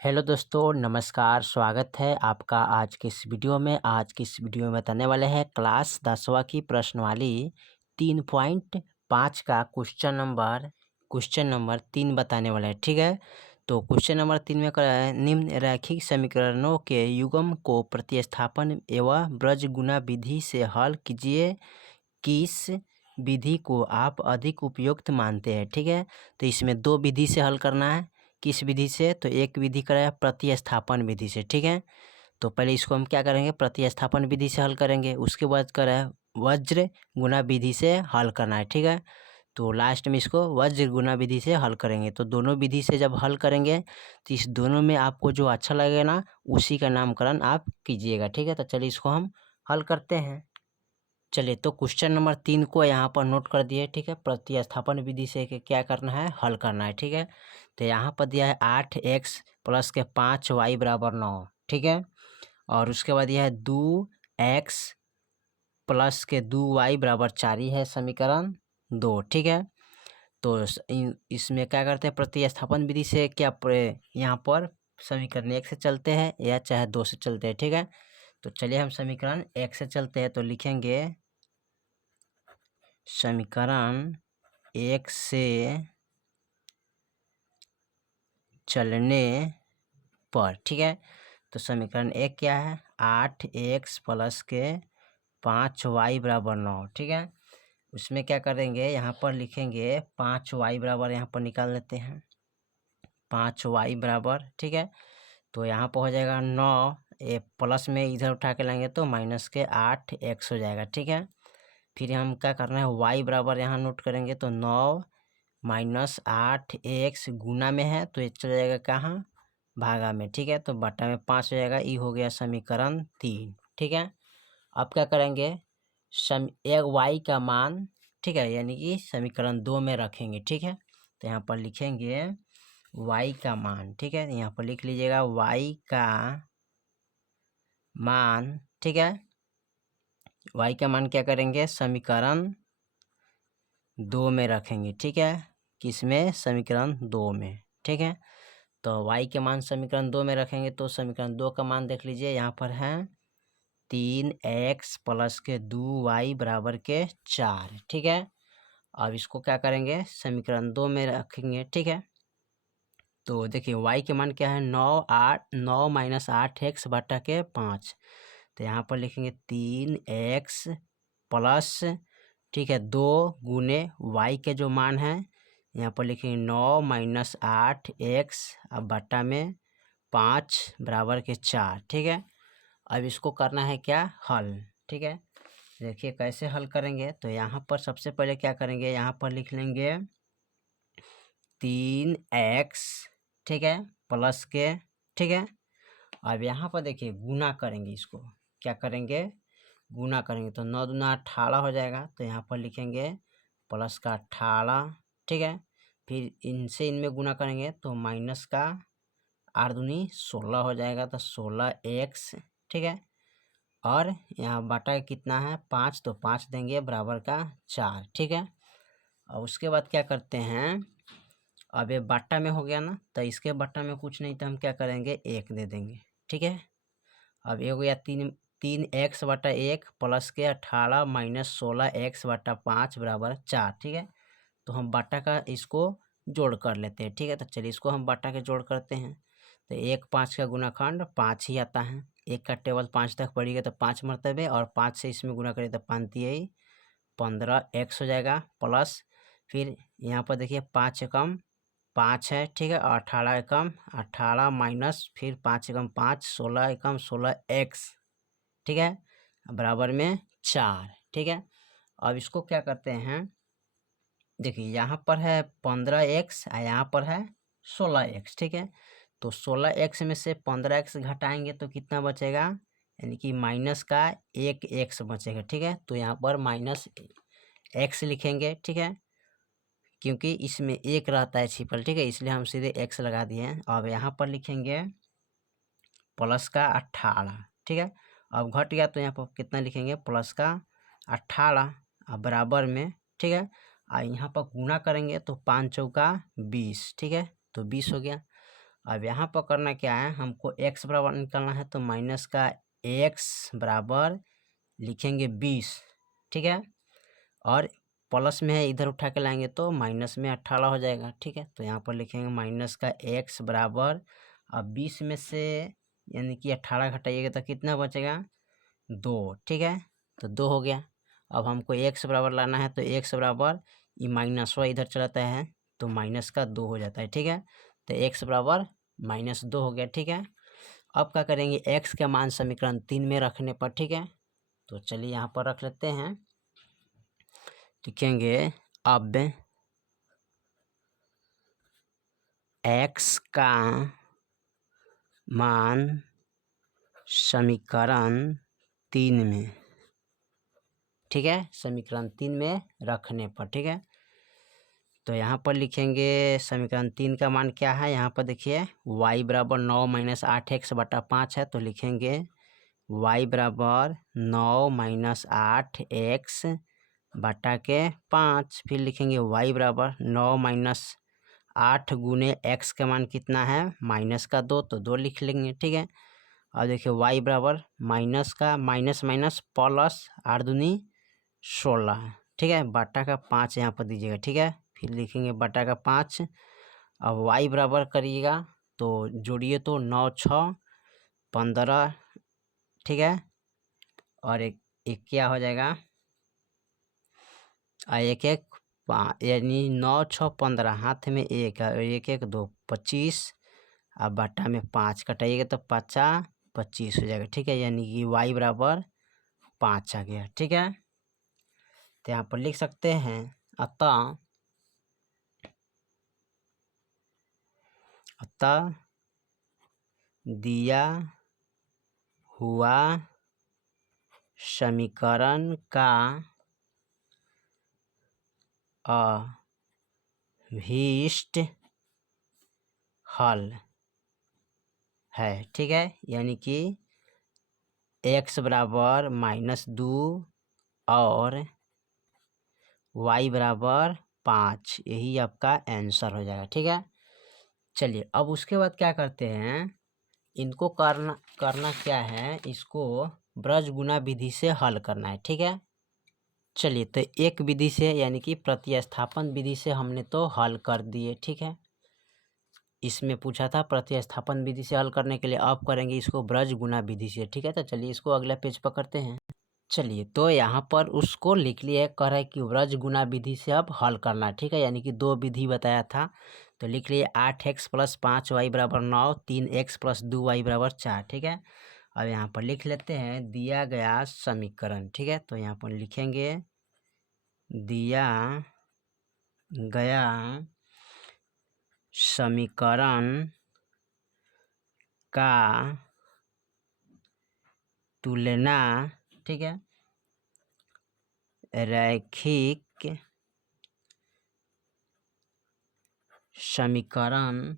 Hello दोस्तों, नमस्कार। स्वागत है आपका आज की इस वीडियो में। आज की इस वीडियो में बताने वाले हैं क्लास 10वीं की प्रश्नवाली 3.5 का क्वेश्चन नंबर 3 बताने वाले हैं। ठीक है, तो क्वेश्चन नंबर 3 में निम्न रैखिक समीकरणों के युग्म को प्रतिस्थापन एवं ब्रज गुना विधि से हल कीजिए। किस विधि को आप अधिक उपयुक्त मानते हैं? ठीक है, तो इसमें दो विधि से हल करना है। किस विधि से? तो एक विधि कराया प्रतिस्थापन विधि से। ठीक है, तो पहले इसको हम क्या करेंगे, प्रतिस्थापन विधि से हल करेंगे। उसके बाद कराया वज्र गुना विधि से हल करना है। ठीक है, तो लास्ट में इसको वज्र गुना विधि से हल करेंगे। तो दोनों विधि से जब हल करेंगे तो इस दोनों में आपको जो अच्छा लगेगा ना, उसी का नामकरण आप कीजिएगा। ठीक है, तो चलिए इसको हम हल करते हैं। चलिए, तो क्वेश्चन नंबर 3 को यहाँ पर नोट कर दिए। ठीक है, प्रतिस्थापन विधि से क्या करना है, हल करना है। ठीक है, तो यहाँ पर दिया है 8x प्लस के 5y बराबर 9। ठीक है, और उसके बाद यह है 2x प्लस के 2y बराबर 4 ही है समीकरण 2। ठीक है, तो इसमें क्या करते हैं, प्रतिस्थापन विधि से क्या यहाँ पर समीकरण 1 से चलते हैं या चाहे 2 से चलते हैं। ठीक है, तो चलिए हम समीकरण 1 से चलते हैं। तो लिखेंगे समीकरण 1 से चलने पर। ठीक है, तो समीकरण 1 क्या है, 8x प्लस के 5y बराबर 9। ठीक है, उसमें क्या करेंगे, यहाँ पर लिखेंगे 5y बराबर, यहाँ पर निकाल लेते हैं 5y बराबर। ठीक है, तो यहाँ पर हो जाएगा 9, ये प्लस में इधर उठा के लाएंगे तो माइनस के 8x हो जाएगा। ठीक है, फिर हम क्या करना है, y बराबर यहाँ नोट करेंगे तो 9 माइनस 8x गुना में है तो ये चला जाएगा कहाँ, भागा में। ठीक है, तो बटा में 5 हो जाएगा। ये हो गया समीकरण 3। ठीक है, अब क्या करेंगे, एक y का मान, ठीक है, यानी कि समीकरण 2 में रखेंगे। ठीक है, तो यहाँ पर लिखेंगे y का मान। ठीक है, यहाँ पर लिख लीजिएगा y का मान। ठीक है, y का मान क्या करेंगे, समीकरण 2 में रखेंगे। ठीक है, किस में, समीकरण 2 में। ठीक है, तो y के मान समीकरण 2 में रखेंगे तो समीकरण 2 का मान देख लीजिए, यहाँ पर है 3x प्लस के 2y बराबर के 4। ठीक है, अब इसको क्या करेंगे, समीकरण 2 में रखेंगे। ठीक है, तो देखिए y के मान क्या है, 9 माइनस 8x बटा के 5। तो यहाँ पर लिखेंगे 3x प्लस, ठीक है, 2 गुने y के जो मान है, यहाँ पर लिखेंगे 9 माइनस 8x अब बटा में 5 बराबर के 4। ठीक है, अब इसको करना है क्या, हल। ठीक है, देखिए कैसे हल करेंगे। तो यहाँ पर सबसे पहले क्या करेंगे, यहाँ पर लिख लेंगे 3x, ठीक है, प्लस के, ठीक है, अब यहाँ पर देखिए गुना करेंगे, इसको क्या करेंगे, गुना करेंगे तो 9 दूना 18 हो जाएगा। तो यहाँ पर लिखेंगे प्लस का 18। ठीक है, फिर इनसे इनमें गुना करेंगे तो माइनस का 8 दूनी 16 हो जाएगा, तो 16x। ठीक है, और यहाँ बटा कितना है 5, तो 5 देंगे बराबर का 4। ठीक है, और उसके बाद क्या करते हैं, अब ये बट्टा में हो गया ना, तो इसके बट्टा में कुछ नहीं तो हम क्या करेंगे, 1 दे देंगे। ठीक है, अब ये हो गया 3x बटा 1 प्लस के 18 माइनस 16x बटा 5 बराबर 4। ठीक है, तो हम बट्टा का इसको जोड़ कर लेते हैं। ठीक है, तो चलिए इसको हम बट्टा के जोड़ करते हैं। तो 1 5 का गुणाखंड 5 ही आता है। 1 का टेबल 5 तक पड़ेगा तो 5 मरतबे, और 5 से इसमें गुना करें तो 5 यही 15x हो जाएगा। प्लस फिर यहाँ पर देखिए 5 एकम 5 है। ठीक है, और 18 एकम 18 माइनस फिर 5 एकम 5, 16 एकम 16x। ठीक है, बराबर में 4। ठीक है, अब इसको क्या करते हैं, देखिए यहाँ पर है 15x और यहाँ पर है 16x। ठीक है, तो 16x में से 15x घटाएंगे तो कितना बचेगा, यानी कि माइनस का 1x बचेगा। ठीक है, तो यहाँ पर माइनस x लिखेंगे। ठीक है, क्योंकि इसमें 1 रहता है छिपल। ठीक है, इसलिए हम सीधे x लगा दिए हैं। अब यहाँ पर लिखेंगे प्लस का 18। ठीक है, अब घट गया तो यहाँ पर कितना लिखेंगे, प्लस का 18 अब बराबर में। ठीक है, और यहाँ पर गुना करेंगे तो 5 चौका 20। ठीक है, तो 20 हो गया। अब यहाँ पर करना क्या है, हमको x बराबर निकालना है, तो माइनस का x बराबर लिखेंगे 20, ठीक है। और प्लस में है, इधर उठा के लाएंगे तो माइनस में 18 हो जाएगा, ठीक है। तो यहाँ पर लिखेंगे माइनस का x बराबर, अब 20 में से यानी कि 18 घटाइएगा तो कितना बचेगा, 2, ठीक है। तो 2 हो गया। अब हमको x बराबर लाना है, तो x बराबर ये माइनस हुआ इधर चलाता है तो माइनस का 2 हो जाता है, ठीक है। तो x बराबर -2 हो गया, ठीक है। अब क्या करेंगे, x का मान समीकरण 3 में रखने पर, ठीक है। तो चलिए यहाँ पर रख लेते हैं, लिखेंगे अब x का मान समीकरण 3 में, ठीक है, समीकरण 3 में रखने पर, ठीक है। तो यहाँ पर लिखेंगे समीकरण 3 का मान क्या है, यहाँ पर देखिए y बराबर 9 - 8x बटा 5 है, तो लिखेंगे y बराबर 9 - 8x बटा के 5, फिर लिखेंगे y बराबर 9 - 8 गुने x का मान कितना है, -2, तो 2 लिख लेंगे, ठीक है। और देखिए y बराबर माइनस का माइनस माइनस प्लस 8 दूनी 16, ठीक है, बटा का 5 यहाँ पर दीजिएगा, ठीक है। फिर लिखेंगे बटा का 5। अब y बराबर करिएगा तो जोड़िए तो 9 - 6 = 15, ठीक है। और एक क्या हो जाएगा, एक यानी 9 - 6 = 15, हाथ में 1 और 1 1 2 25, अब बटा में 5 कटाइएगा तो 5 25 हो जाएगा, ठीक है। यानी कि y बराबर 5 आ गया, ठीक है। तो यहाँ पर लिख सकते हैं, अतः दिया हुआ समीकरण का अभीष्ट हल है, ठीक है। यानी कि x बराबर -2 और y बराबर 5, यही आपका आंसर हो जाएगा, ठीक है। चलिए अब उसके बाद क्या करते हैं, इनको करना क्या है, इसको ब्रज गुना विधि से हल करना है, ठीक है। चलिए तो एक विधि से यानी कि प्रतिस्थापन विधि से हमने तो हल कर दिए, ठीक है। इसमें पूछा था प्रतिस्थापन विधि से हल करने के लिए, अब करेंगे इसको ब्रज गुना विधि से, ठीक है। तो चलिए इसको अगला पेज पर करते हैं। चलिए तो यहाँ पर उसको लिख लिया, कह रहा है कि ब्रज गुना विधि से अब हल करना, ठीक है। यानी कि 2 विधि बताया था, तो लिख लिए 8x + 5y = 9, 3x + 2y = 4, ठीक है। अब यहाँ पर लिख लेते हैं दिया गया समीकरण, ठीक है। तो यहाँ पर लिखेंगे दिया गया समीकरण का तुलना, ठीक है, रैखिक समीकरण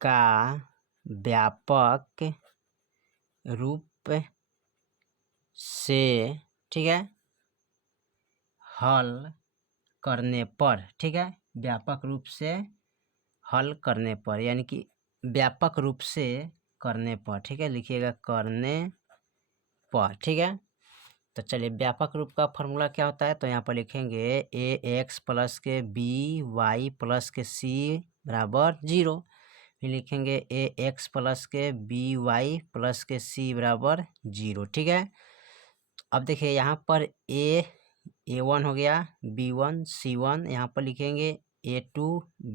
का व्यापक रूप से, ठीक है, हल करने पर, ठीक है, व्यापक रूप से हल करने पर, यानी कि व्यापक रूप से करने पर, ठीक है, लिखिएगा करने पर, ठीक है। तो चलिए व्यापक रूप का फॉर्मूला क्या होता है, तो यहाँ पर लिखेंगे ax + के by + के c = 0, फिर लिखेंगे ax + के by + के c = 0, ठीक है। अब देखिए यहाँ पर a1 हो गया, b1 c1, यहाँ पर लिखेंगे a2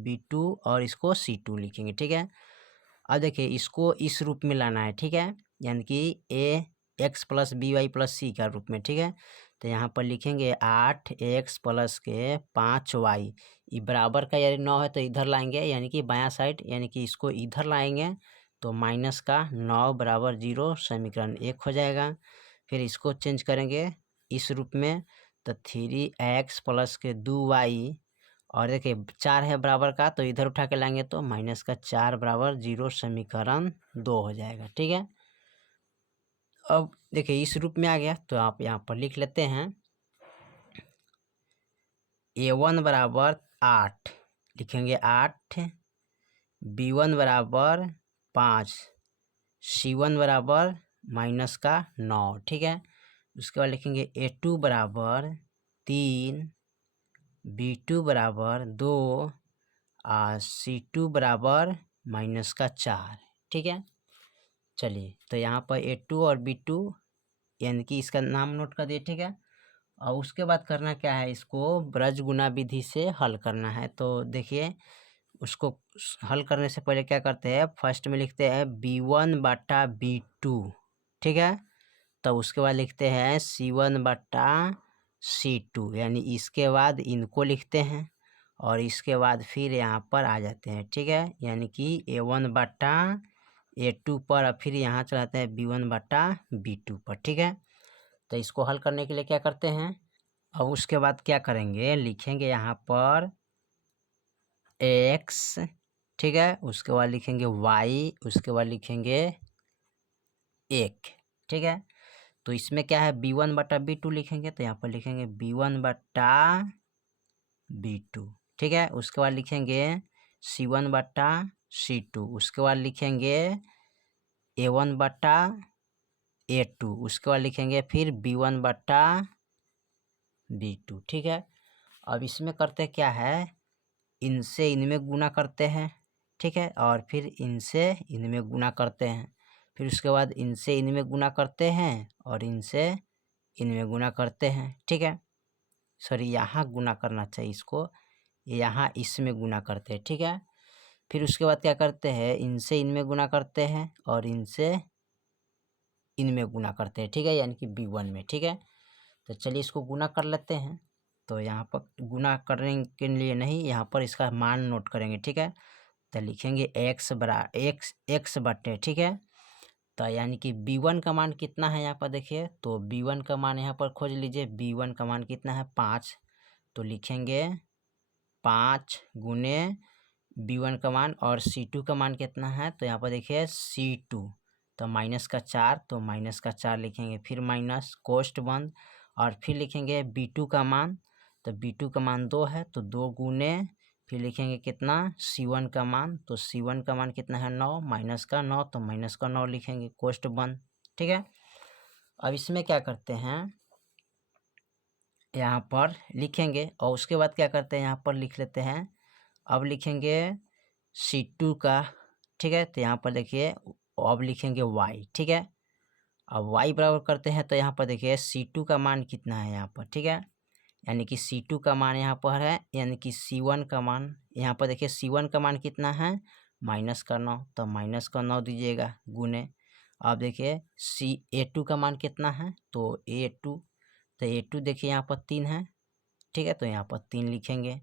b2 और इसको c2 लिखेंगे, ठीक है। अब देखिए इसको इस रूप में लाना है, ठीक है, यानी कि ax + by + c का रूप में, ठीक है। तो यहाँ पर लिखेंगे 8x + के 5y, ये बराबर का यानी 9 है तो इधर लाएंगे, यानी कि बायां साइड, यानी कि इसको इधर लाएंगे तो -9 = 0, समीकरण 1 हो जाएगा। फिर इसको चेंज करेंगे इस रूप में, तो 3x + के 2y, और देखिए 4 है बराबर का तो इधर उठा के लाएंगे तो -4 = 0, समीकरण 2 हो जाएगा, ठीक है। अब देखिए इस रूप में आ गया, तो आप यहाँ पर लिख लेते हैं a1 = 8, लिखेंगे 8 B1 बराबर 5, C1 बराबर -9, ठीक है। उसके बाद लिखेंगे A2 बराबर 3, B2 बराबर 2 और C2 बराबर -4, ठीक है। चलिए तो यहाँ पर A2 और B2 यानी कि इसका नाम नोट कर दिए, ठीक है। और उसके बाद करना क्या है, इसको ब्रज गुना विधि से हल करना है। तो देखिए उसको हल करने से पहले क्या करते हैं, फर्स्ट में लिखते हैं B1/B2, ठीक है। तो उसके बाद लिखते हैं C1/C2, यानी इसके बाद इनको लिखते हैं और इसके बाद फिर यहाँ पर आ जाते हैं, ठीक है। यानी कि A1/A2 पर और फिर यहाँ चलाते हैं B1/B2 पर, ठीक है। तो इसको हल करने के लिए क्या करते हैं, अब उसके बाद क्या करेंगे, लिखेंगे यहाँ पर x, ठीक है। उसके बाद लिखेंगे y, उसके बाद लिखेंगे 1, ठीक है। तो इसमें क्या है, B1/B2 लिखेंगे, तो यहाँ पर लिखेंगे B1/B2, ठीक है। उसके बाद लिखेंगे C1/C2, उसके बाद लिखेंगे A1/A2, उसके बाद लिखेंगे फिर B1/B2, ठीक है। अब इसमें करते क्या है, इनसे इनमें गुना करते हैं, ठीक है, और फिर इनसे इनमें गुना करते हैं, फिर उसके बाद इनसे इनमें गुना करते हैं और इनसे इनमें गुना करते हैं, ठीक है। सॉरी, यहाँ गुना करना चाहिए इसको, यहाँ इसमें गुना करते हैं, ठीक है। फिर उसके बाद क्या करते हैं, इनसे इनमें गुना करते हैं और इनसे इनमें गुना करते हैं, ठीक है, यानी कि B1 में, ठीक है। तो चलिए इसको गुना कर लेते हैं। तो यहाँ पर गुना करने के लिए नहीं, यहाँ पर इसका मान नोट करेंगे, ठीक है। तो लिखेंगे x बटे, ठीक है। तो यानी कि B1 का मान कितना है, यहाँ पर देखिए, तो B1 का मान यहाँ पर खोज लीजिए। B1 का मान कितना है, 5, तो लिखेंगे 5 गुने B1 का मान, और C2 का मान कितना है, तो यहाँ पर देखिए C2, तो -4, तो -4 लिखेंगे, फिर माइनस कोष्ट बंद, और फिर लिखेंगे B2 का मान, तो B2 का मान 2 है, तो 2 गुने, फिर लिखेंगे कितना, C1 का मान, तो C1 का मान कितना है, 9, -9, तो -9 लिखेंगे, कोष्ट बंद, ठीक है। अब इसमें क्या करते हैं, यहाँ पर लिखेंगे और उसके बाद क्या करते हैं, यहाँ पर लिख लेते हैं। अब लिखेंगे C2 का, ठीक है। तो यहाँ पर देखिए अब लिखेंगे y, ठीक है। अब y बराबर करते हैं, तो यहाँ पर देखिए C2 का मान कितना है यहाँ पर, ठीक है। यानी कि C2 का मान यहाँ पर है, यानी कि C1 का मान, यहाँ पर देखिए C1 का मान कितना है, -9, तो -9 दीजिएगा गुने। अब देखिए A2 का मान कितना है, तो A2 देखिए यहाँ पर 3 है, ठीक है, तो यहाँ पर 3 लिखेंगे,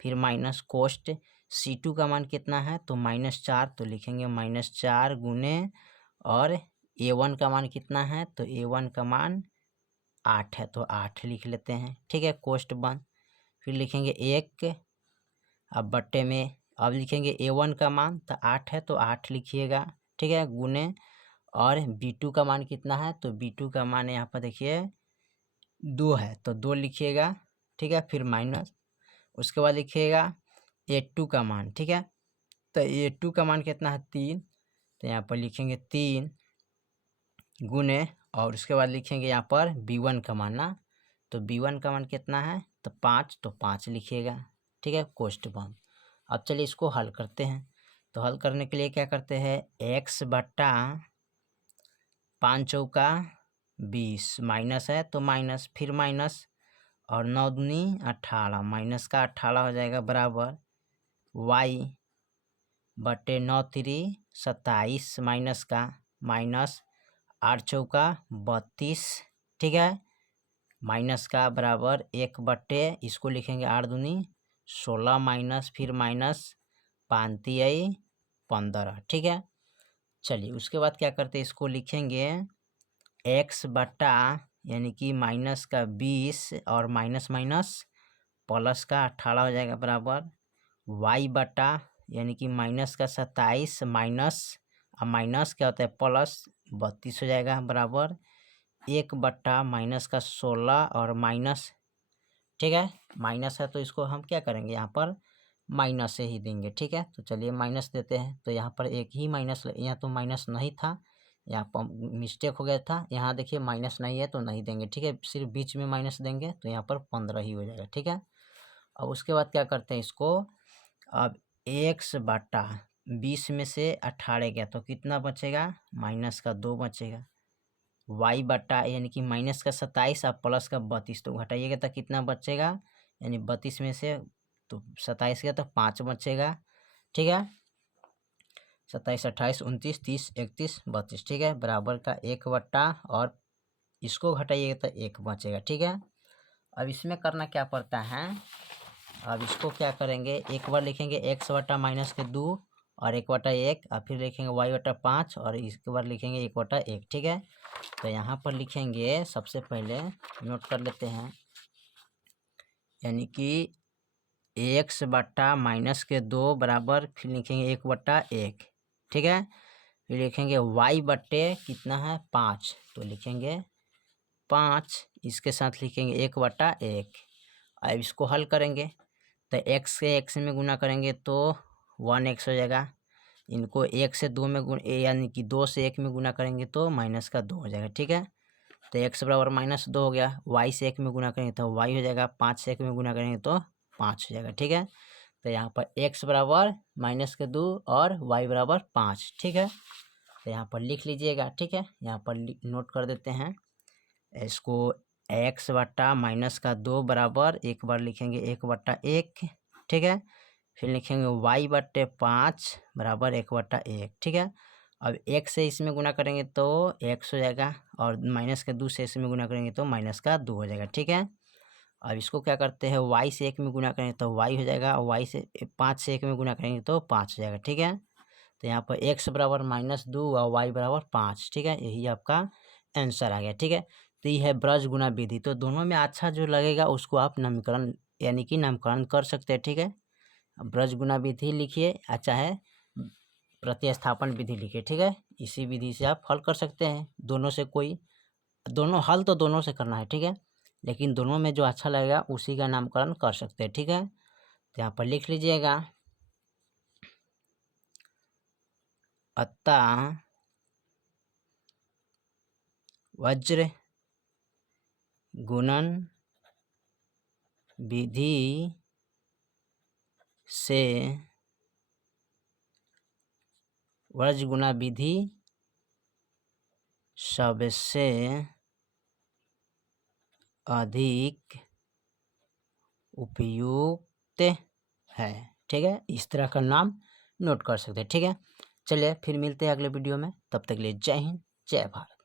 फिर माइनस कोष्ट C2 का मान कितना है, तो -4, तो लिखेंगे -4 गुने, और A1 का मान कितना है, तो A1 का मान 8 है, तो 8 लिख लेते हैं, ठीक है, कोष्ट बंद। फिर लिखेंगे 1, अब बट्टे में अब लिखेंगे A1 का मान, तो 8 है, तो 8 लिखिएगा, ठीक है, गुने, और B2 का मान कितना है, तो B2 का मान यहाँ पर देखिए 2 है, तो 2 लिखिएगा, ठीक है, फिर माइनस, उसके बाद लिखिएगा A2 का मान, ठीक है। तो A2 का मान कितना है, 3, तो यहाँ पर लिखेंगे 3 गुने, और उसके बाद लिखेंगे यहाँ पर B1 का मान ना, तो B1 का मान कितना है, तो 5, तो 5 लिखिएगा, ठीक है, कोष्ट बंद। अब चलिए इसको हल करते हैं। तो हल करने के लिए क्या करते हैं, x बट्टा 5 चौका 20, माइनस है तो माइनस, फिर माइनस, और 9 दूनी 18, माइनस का 18 हो जाएगा, बराबर y बटे 9 3 27, माइनस का माइनस 8 चौका 32, ठीक है, माइनस का बराबर 1 बटे, इसको लिखेंगे 8 दूनी 16, माइनस, फिर माइनस 5 तिहाई 15, ठीक है। चलिए उसके बाद क्या करते हैं, इसको लिखेंगे x बट्टा, यानी कि माइनस का 20 और माइनस माइनस प्लस का 18 हो जाएगा, बराबर y बट्टा, यानी कि माइनस का 27 माइनस, अब माइनस क्या होता है, प्लस 32 हो जाएगा, बराबर 1 बट्टा माइनस का 16 और माइनस, ठीक है, माइनस है तो इसको हम क्या करेंगे, यहाँ पर माइनस से ही देंगे, ठीक है। तो चलिए माइनस देते हैं, तो यहाँ पर एक ही माइनस, यहाँ तो माइनस नहीं था, यहाँ पर मिस्टेक हो गया था, यहाँ देखिए माइनस नहीं है तो नहीं देंगे, ठीक है। सिर्फ बीच में माइनस देंगे तो यहाँ पर 15 ही हो जाएगा, ठीक है। अब उसके बाद क्या करते हैं इसको, अब x बटा 20 में से 18 गया तो कितना बचेगा, माइनस का 2 बचेगा। y बटा यानी कि माइनस का 27 और प्लस का 32, तो घटाइएगा तो कितना बचेगा, यानी 32 में से तो 27 गया तो 5 बचेगा, ठीक है। 27, 28, 29, 30, 31, 32, ठीक है, बराबर का 1 बटा, और इसको घटाइएगा तो 1 बचेगा, ठीक है। अब इसमें करना क्या पड़ता है, अब इसको क्या करेंगे, एक बार लिखेंगे x बटा माइनस के 2 और 1 बटा 1, और फिर लिखेंगे y बटा 5 और इसके बाद लिखेंगे 1 बटा 1, ठीक है। तो यहाँ पर लिखेंगे, सबसे पहले नोट कर लेते हैं, यानी कि x बटा माइनस के 2 बराबर, फिर लिखेंगे 1 बटा 1, ठीक है। फिर लिखेंगे y बटे कितना है 5, तो लिखेंगे 5, इसके साथ लिखेंगे 1 बटा 1। अब इसको हल करेंगे तो x से x में गुना करेंगे तो 1x हो जाएगा, इनको 1 से 2 में गुण, यानी कि 2 से 1 में गुना करेंगे तो माइनस का 2 हो जाएगा, ठीक है। तो x बराबर -2 हो गया, y से 1 में गुना करेंगे तो y हो जाएगा, 5 से 1 में गुना करेंगे तो 5 हो जाएगा, ठीक है। तो यहाँ पर x बराबर -2 और y बराबर 5, ठीक है। तो यहाँ पर लिख लीजिएगा, ठीक है। यहाँ पर नोट कर देते हैं इसको, x बटा माइनस का 2 बराबर, एक बार लिखेंगे 1 बटा 1, ठीक है। फिर लिखेंगे y बटे 5 बराबर 1 बटा 1, ठीक है। अब 1 से इसमें गुना करेंगे तो x हो जाएगा, और माइनस के 2 से इसमें गुना करेंगे तो माइनस का 2 हो जाएगा, ठीक है। अब इसको क्या करते हैं, y से 1 में गुना करेंगे तो y हो जाएगा, और y से 5 से 1 में गुना करेंगे तो 5 हो जाएगा, ठीक है। तो यहाँ पर x बराबर -2 और y बराबर 5, ठीक है। यही आपका आंसर आ गया, ठीक है। तो ये है ब्रज गुना विधि, तो दोनों में अच्छा जो लगेगा उसको आप नामकरण यानी कि नामकरण कर सकते हैं, ठीक है। ब्रज गुना विधि लिखिए, अच्छा है, प्रतिस्थापन विधि लिखिए, ठीक है। इसी विधि से आप हल कर सकते हैं, दोनों से कोई, दोनों हल तो दोनों से करना है, ठीक है, लेकिन दोनों में जो अच्छा लगेगा उसी का नामकरण कर सकते हैं, ठीक है। तो यहाँ पर लिख लीजिएगा, अतः वज्र गुणन विधि से वज्र गुना विधि सबसे अधिक उपयुक्त है, ठीक है। इस तरह का नाम नोट कर सकते हैं, ठीक है। चलिए फिर मिलते हैं अगले वीडियो में, तब तक के लिए जय हिंद, जय भारत।